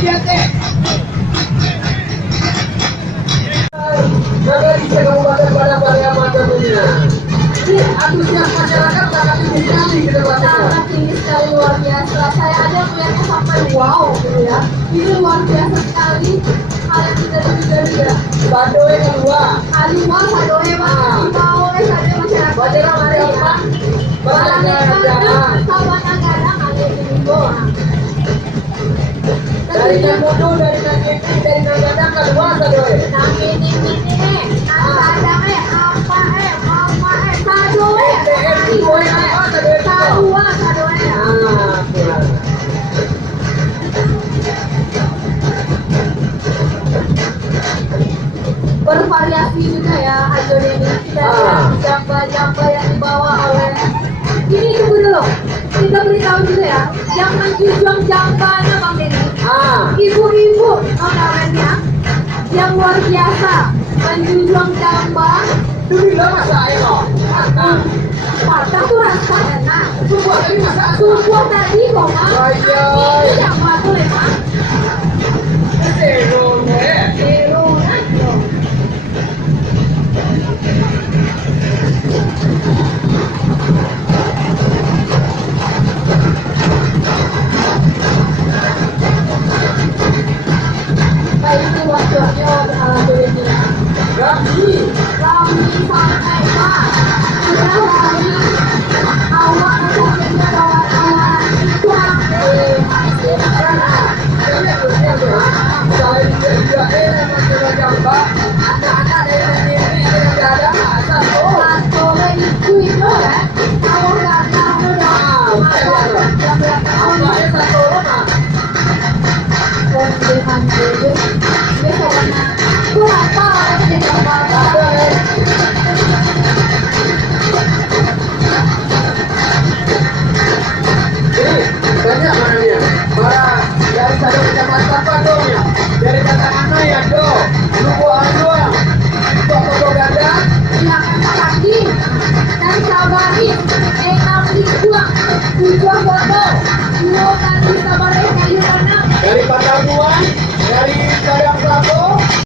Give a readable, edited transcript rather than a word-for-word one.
dia teh. Dari Kabupaten Padang Pariaman tentunya. Ini antusias masyarakat sangat tinggi sekali gitu Pak. Sangat tinggi sekali, luar biasa. Saya aja melihatnya sampai wow gitu ya. Ini luar biasa sekali. Hal yang tidak diduga-duga. Badoe kedua. Alima sadoe mah mau sadoe masyarakat. Bajera mari apa? Barang sabana gadang ada di bawah. Dari Nyamudu, dari Nagini, dari Nagadang kedua sadoe. Nang ini nang apa sadoe. Sadoe apa sadoe? Sarua sadoe. Bervariasi juga ya adonan ini. Kita lihat jamba-jamba yang dibawa oleh ini. Tunggu dulu, kita beritahu juga ya yang menjunjung jambanya Bang Denny, ibu-ibu notabene yang luar biasa menjunjung jamba. Dulu bilang masa ayo. Patah tuh rasa enak. Subuh tadi masa Subuh tadi kok Bang, ini jamba tuh ya Bang. Zero aja. Baik, itu waktunya alhamdulillah. Rami sampai Pak. Sudah hari awal acaranya kawan-kawan banyak orangnya. Para dari satu kecamatan Padongnya, dari Katangan ya do, Lubu Andua, Toko Gada, lagi dari Sabari, enam ribuan, tujuan foto, dua kali Sabari.